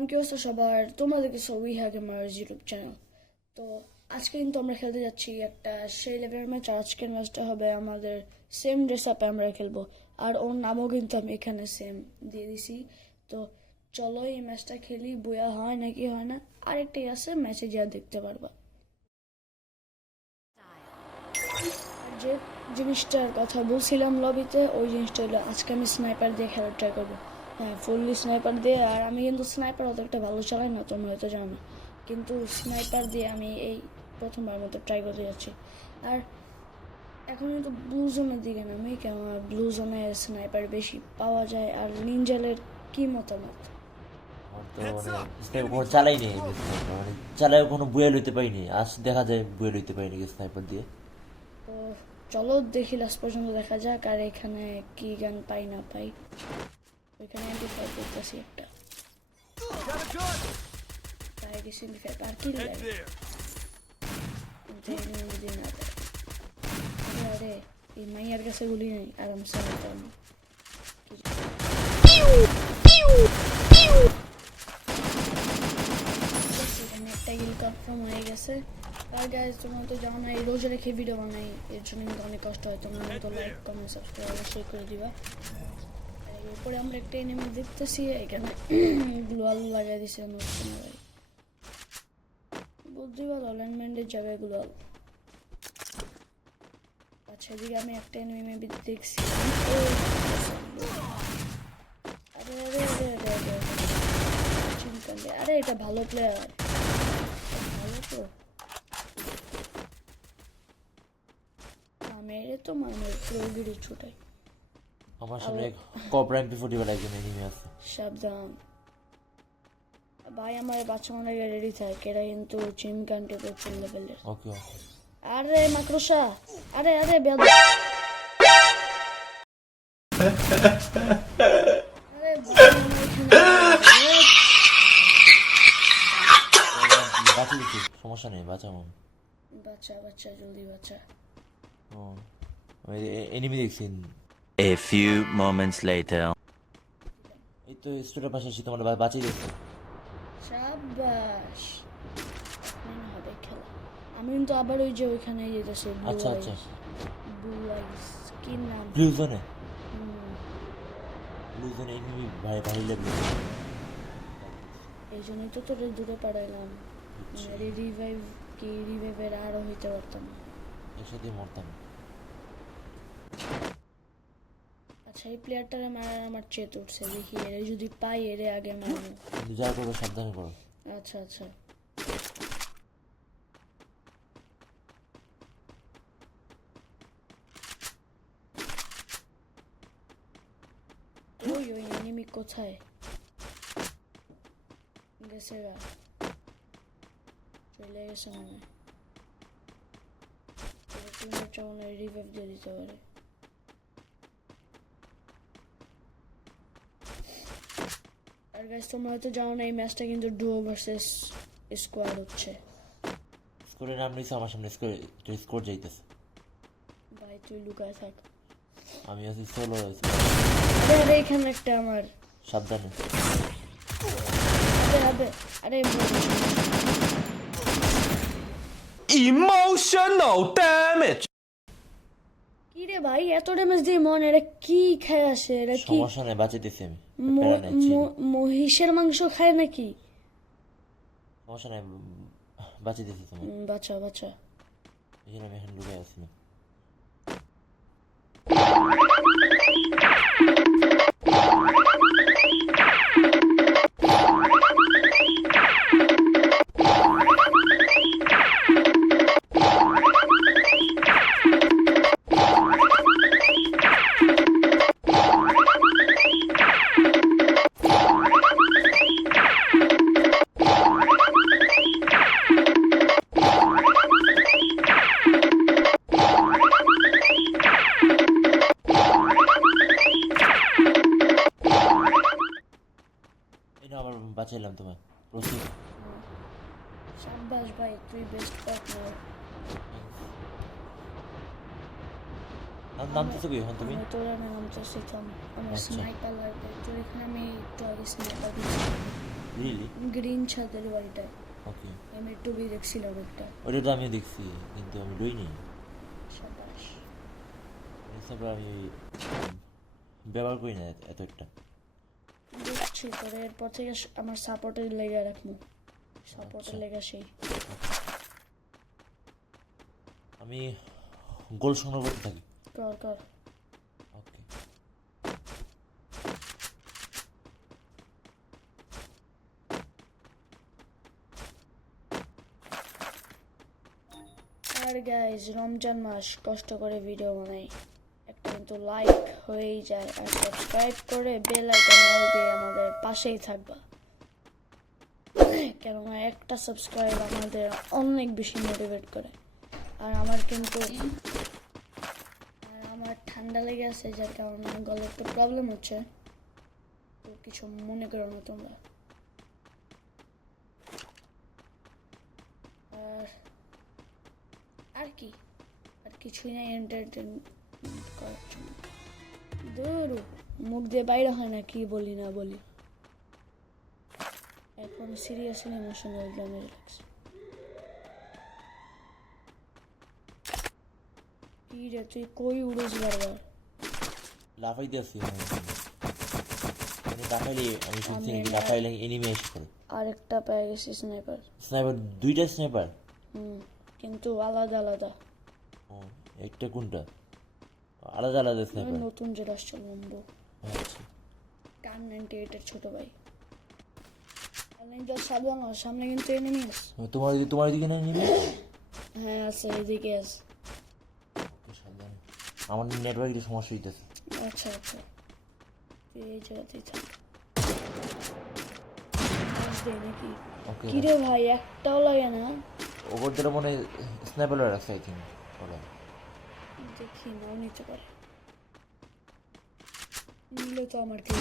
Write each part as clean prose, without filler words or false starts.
Everyone, কি অবস্থা সবার? তোমরা দেখছো উইহা গেমার্স ইউটিউব চ্যানেল। তো আজকে কিন্তু আমরা খেলতে যাচ্ছি একটা সেই লেভেলের ম্যাচ। আর আজকের ম্যাচটা হবে আমাদের সেম ড্রেস আপে আমরা খেলবো, আর ওর নামও কিন্তু আমি এখানে সেম দিয়ে দিছি। তো চলো এই ম্যাচটা খেলি, বইয়া হয় নাকি হয় না আরেকটাই আছে, ম্যাচে যা দেখতে পারবা। আর যে জিনিসটার কথা বলছিলাম লবিতে, ওই জিনিসটা হলো আজকে আমি স্নাইপার দিয়ে খেলার ট্রাই করবো। হ্যাঁ, ফুললি স্নাইপার দিয়ে। আর আমি কিন্তু স্নাইপার অত একটা ভালো চালাই না, তোমরা হয়তো জানো না, কিন্তু স্নাইপার দিয়ে আমি এই প্রথমবার মতো ট্রাই করতে যাচ্ছি। আর এখন কিন্তু ব্লু জোনের দিকে নামি, কেননা ব্লু জোনে স্নাইপার বেশি পাওয়া যায়। আর নিনজালের কি মতামত? কোনো চালাই নেই, মানে চালায় কোনো বুয়ে লইতে পারিনি। আজ দেখা যায় বুয়ে লইতে পারিনি স্নাইপার দিয়ে। তো চলো দেখি, লাস্ট পর্যন্ত দেখা যাক আর এখানে কি গান পাই না পাই। ওইখানে এমপি5 করতেছি একটা, পাই গেছি এমপি5। আর কি লাগে আরে এই মাইয়ার কাছে গুলি নেই, আরামসে হতাম। একটা গিল কনফার্ম হয়ে গেছে। আর গাইজ, তোমরা তো জানো না, এই রোজ রেখে ভিডিও বানাই, এর জন্য কিন্তু অনেক কষ্ট হয়। তোমরা তো লাইক কমেন্ট সাবস্ক্রাইব অবশ্যই করে দিবা। আর এরপরে আমরা একটা এনিমি দেখতেছি, এখানে গ্লোয়াল লাগাই দিছে আমার ভাই, বুদ্ধি ভালো, অ্যালাইনমেন্টের জায়গায় গ্লোয়াল। আচ্ছা, এদিকে আমি একটা এনিমি মেবি দেখছি। আরে আরে আরে আরে আরে চিনকান্ডে, আরে এটা ভালো প্লেয়ার, ভালো তো মেরে তো মানে প্রগিরি ছুটাই। আমার সামনে কবরা এমপি40 বলে একজন এনিমি আছে। সাবধান ভাই, আমার বাচ্চা মনে রেডি থাকে, এরা কিন্তু চিনকান্ডে প্রচুর লেভেলের। ওকে ওকে। আরে মাকড়সা, আরে আরে বেদ, আরে বাঁচি দিচ্ছি, সমস্যা নেই, বাঁচাবো। বাচ্চা বাচ্চা জলদি বাচ্চা। ও এনিমি দেখছি। A few moments later. এই তো স্টোরের পাশে এসে তোমার বাঁচিয়ে দিচ্ছি। শাবাশ, মনে হবে খেলা। আমি কিন্তু আবার ওই যে ওইখানে যেতেছি, আচ্ছা আচ্ছা, ব্লু আইস কি নাম, ব্লু জোনে, ব্লু জোনে এনিমি ভাই ভাই লাগবে। এই জন্যই তো তোরে দূরে পাঠাইলাম, রিভাইভ কি রিভাইভের আরও হইতে পারতাম। একসাথে মরতাম। আচ্ছা, এই প্লেয়ারটারে মারার আমার চেত উঠছে, দেখি এরে যদি পাই এরে আগে মারবো। কিন্তু যা করবো সাবধানে করো। আচ্ছা আচ্ছা, ওই ওই এনিমি কোথায় গেছে গা? চলে গেছে মনে হয়, টিমমেটটা মনে হয় রিভাইভ দিয়ে দিতে পারে। আর গাইস, তোমরা হয়তো জানো না, এই ম্যাচটা কিন্তু ডুও ভার্সেস স্কোয়াড হচ্ছে। স্কোরের নাম নিয়েছে আমার সামনে, স্কোর যাইতেছে। ভাই তুই লুকায় থাক, আমি আছি সোলো। আরে আরে এখানে একটা আমার, সাবধানে। আরে আরে আরে Emotional damage. কি রে ভাই, এত ড্যামেজ দিয়ে মন, এটা কি খায় আসে? এটা কি সমস্যা নেই, বাঁচিতেছি আমি। প্যারা নাই, চিল। মহিষের মাংস খায় নাকি? সমস্যা নাই, বাঁচিতেছি তোমার। বাচ্চা বাচ্চা, এই জন্য আমি এখন লুকাই আছি না। আবার বাঁচাইলাম তোমার। প্রচুর সাব্বাস ভাই, তুই বেস্ট পার্টনার। নামতেছো কি এখন তুমি? তোরা নাম তো শিখাম, আমার আচ্ছা। স্নাইপার লাগবে। তোর এখানে আমি একটু আগে স্নাইপার দিচ্ছি। রিয়েলি? গ্রিন ছাদের বাড়িটা ওকে, আমি একটু দেখছিলাম একটা। ওটা তো আমিও দেখছি কিন্তু আমি লইনি। সাবাস। তারপর আমি ব্যবহার করি না এত একটা। দেখছি তোরে এরপর থেকে আমার সাপোর্টের লেগে রাখবো, সাপোর্টের আচ্ছা। লেগে সেই। আমি গোল সংগ্রহ করতে থাকি। কর কর। ওকে, আর গাইজ রমজান মাস কষ্ট করে ভিডিও বানাই, একটা কিন্তু লাইক হয়েই যায় আর সাবস্ক্রাইব করে বেল আইকন অল দিয়ে আমাদের পাশেই থাকবা, কেননা একটা সাবস্ক্রাইব আমাদের অনেক বেশি মোটিভেট করে। আর আমার কিন্তু আমার ঠান্ডা লেগে আছে, যার কারণে গলার একটু প্রবলেম হচ্ছে, তো কিছু মনে করো না তোমরা। আর আর কিছুই নাই এন্টারটেনমেন্ট করার জন্য। দূর, মুখ দিয়ে বাইরে হয় না কি বলি না বলি। এখন সিরিয়াসলি ইমোশনাল ড্যামেজ লাগছে। কি রে তুই কই উড়োস বারবার? লাফাইতে আসছি মানে লাফাইলে আমি শুনছি আমি নাকি না- লাফাইলে এনিমি এসে পড়ে। আরেকটা পেয়ে গেছি স্নাইপার। স্নাইপার, দুইটা স্নাইপার? কিন্তু আলাদা আলাদা। ও, একটা কোনটা? আলাদা আলাদা ওই স্নাইপার? নতুন যেটা আসছে লম্বো আচ্ছা, কান 98 এর ছোট ভাই। সাবধান হ, সামনে কিন্তু এনিমি আছে। তোমার দিকে না নিবি? হ্যাঁ আছে, এদিকে আছে। সাবধানে, আমার নেটওয়ার্ক একটু সমস্যা হইতেছে। আচ্ছা আচ্ছা, তুই এই জায়গাতেই থাক। আসবে নাকি? ওকে, কিরে ভাই একটাও লাগে না। ওপর দিকে মনে স্নাইপার রাখছে আই থিঙ্ক। ওরা দেখি নাও নিতে পারে, নিলে তো আমার কি।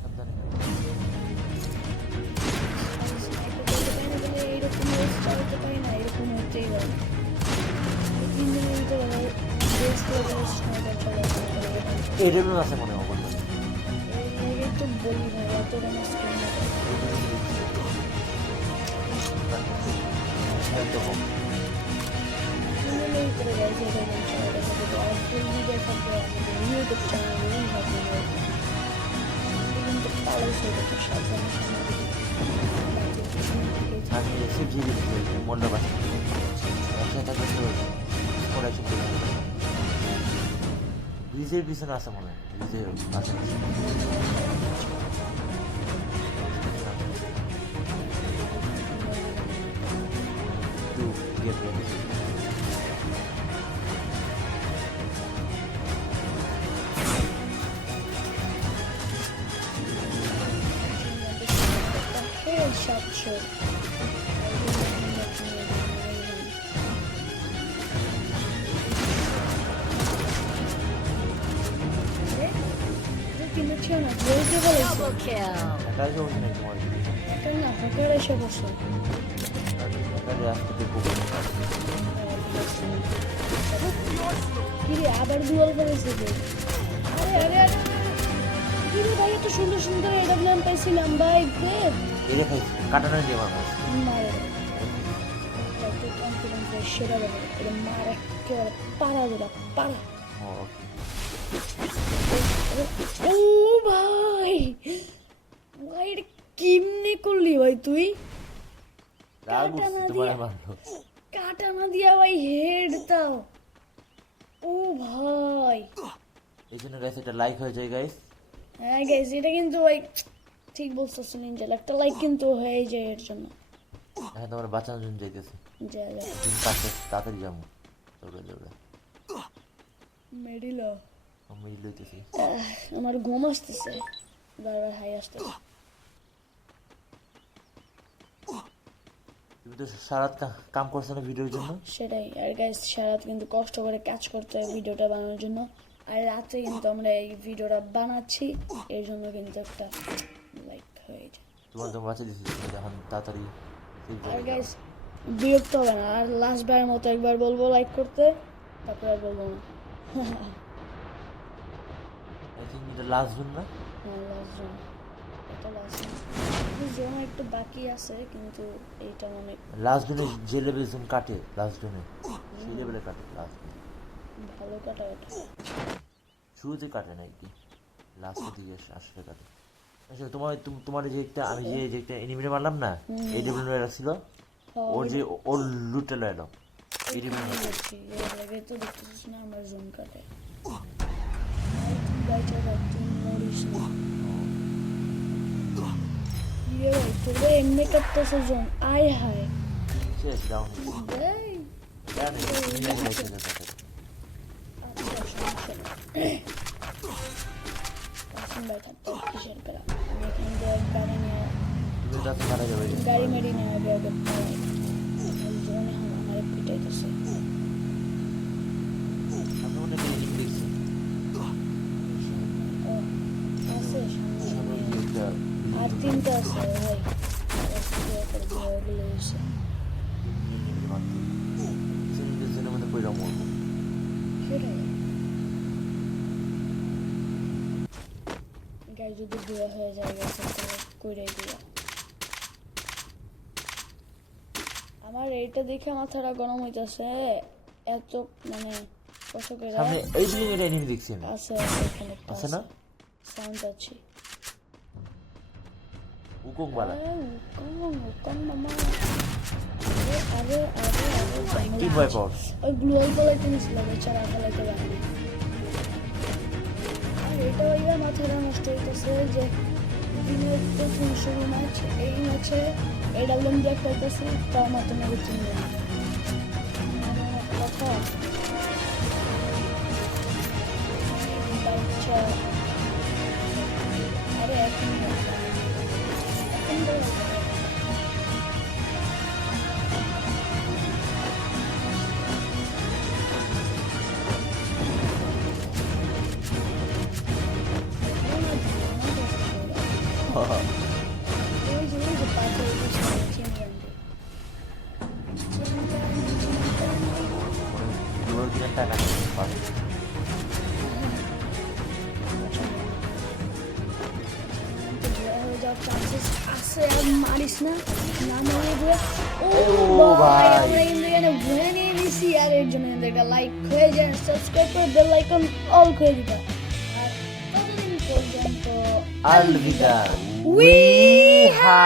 সাবধানে। এইরকম চালাতে পারি না, এরকম হতেই পারে। 3 দিনের ভিতরে বেস্ট লেভেলের স্নাইপার চালাতে পারে। এরকম আছে মনে হয় ওপর দিকে। এই তো বলি ভাই, এত রানা স্ক্রিন একদম চ্যানেলের ভিতরে গেছে, এটা এবং চ্যানেলটা থাকবে আর ফুল ভিডিও থাকবে আমাদের ইউটিউব চ্যানেলেই থাকবে। কিন্তু পালাইছে, এটা তো সাবধানে সামনে দিকে। আমি সিজি দিচ্ছি মন্ডা বাসা একসাথে থাকবে তো ওরা এসে পড়ে যাবে। ব্রিজের পিছনে আছে মনে হয়, ব্রিজের আছে। একটু গেট রেখে Headshot shot. Double kill. একাই জমি নেই তোমার একাই আসতে দেখবো। আবার দুয়াল করেছে যে। আরে আরে আরে কিরে ভাই, এত সুন্দর সুন্দর এডাব্লিউএম পাইছিলাম ভাই, দেখ এরে খাইছি কাটানো দিয়ে মারবো। মারে এত কনফিডেন্স সেটা দেবে, এটা মার একেবারে পাড়া দেবা পাড়া। ওকে, ও ভাই ভাই, এটা কেমনে করলি ভাই তুই? রাগ কাটা না তোমার দিয়া। মারলো। কাটা না দিয়া ভাই হেড দাও। ও ভাই এই জন্য গাইস এটা লাইক হয়ে যায় গাইস। হ্যাঁ গাইস, এটা কিন্তু ভাই ঠিক বলতেছেন ইঞ্জেল, একটা লাইক কিন্তু হয়ে যায় এর জন্য। এখন তোমার বাঁচানোর জন্য যাইতেছে। যা যা দিন পাশে তাড়াতাড়ি যাবো, দৌড়ে দৌড়ে মেডিল। আমি লইতেছি। আমার ঘুম আসতেছে, বারবার হাই আসতেছে। তুমি তো সারাত কাম করছো না ভিডিওর জন্য। সেটাই, আর গাইস সারাত কিন্তু কষ্ট করে কাজ করতে হয় ভিডিওটা বানানোর জন্য, আর রাতে কিন্তু আমরা এই ভিডিওটা বানাচ্ছি, এর জন্য কিন্তু একটা লাইক হয়ে যায়। তোমার তো বাঁচা দিচ্ছি, তুমি এখন তাড়াতাড়ি আর গাইস বিরক্ত হবে না, আর লাস্ট বারের মতো একবার বলবো লাইক করতে, তারপর আর বলবো না। আই থিঙ্ক এটা লাস্ট জোন না? হ্যাঁ লাস্ট জোন, এটা লাস্ট জোন একটু বাকি আছে কিন্তু এইটা অনেক লাস্ট জোনে যে লেভেল জোন কাটে, লাস্ট জোনে সেই লেভেলে কাটে লাস্ট জোনে। ভালো কাটা এটা। শুরুতে কাটে না কি, লাস্টের দিকে আসলে কাটে। আচ্ছা তোমার যে একটা আমি যে একটা এনিমিটা মারলাম না, এই লেভেল মেরে রাখছিল, ওর যে ওর লুটটা এলো এই লেভেল দেখছি এর আগে তো দেখতেছিস না আমার জোন কাটে। বাইটা রাখতে মরিস না। ইয়ে ভাই তোরে এমনি কাটতেছে জোন, আয় হায়। শেষ ডাউন এই জানি আচ্ছা সমস্যা নেই। কাসিম ভাই থাকতে কিসের করা, আমি এখান দিয়ে গাড়ি নিয়ে তুমি যাতে মারা যাবে। গাড়ি মারি না আগে আগে পালাই। জোন এখন আমার পিটাইতেছে। আমি অনেক এনিমি দেখছি ও আছে সামনে সামনে গিয়ে একটা আর তিনটা আছে ভাই। ভয়গুলো হয়েছে এনিমি মারতে সেদিন জেনের মধ্যে পড়ে মরবো। সেটাই গাড়ি যদি বুয়া হয়ে যায় গেছে তাহলে কইরাই দিয়া। আমার এইটা দেখে মাথাটা গরম হইতাছে এত মানে কষ্টকে সামনে এই বিল্ডিং এর এনিমি দেখছি আমি। আছে এখানে একটা আছে না? সাউন্ড আছে। উকুং বালা উকং মামা আরে আরে আরে কি ভয় পাও? ওই ব্লু হোল ফলাইতে নিছিল বেচারা ফলাইতে পারেনি। আর এটা ওইয়া মাথাটা নষ্ট হইতেছে যে দিনের প্রথম শুরু ম্যাচ, এই ম্যাচে এডাব্লিউএম দিয়ে খেলতেছে তার মতো মেরে চিনবে না কথা। বাচ্চা আরে এক মিনিট দুটো দিনের টাকা পাবে। মারিস না না মারিয়ে দিয়ে ও ও ভাই ভাই। আমরা ইন্ডিয়ানে ভুলে নিয়ে নিছি। আর এর জন্য একটা লাইক হয়ে যায়, সাবস্ক্রাইব করে বেল আইকন অল করে দিবা। আর ততদিন পর্যন্ত আলবিদা উই হা।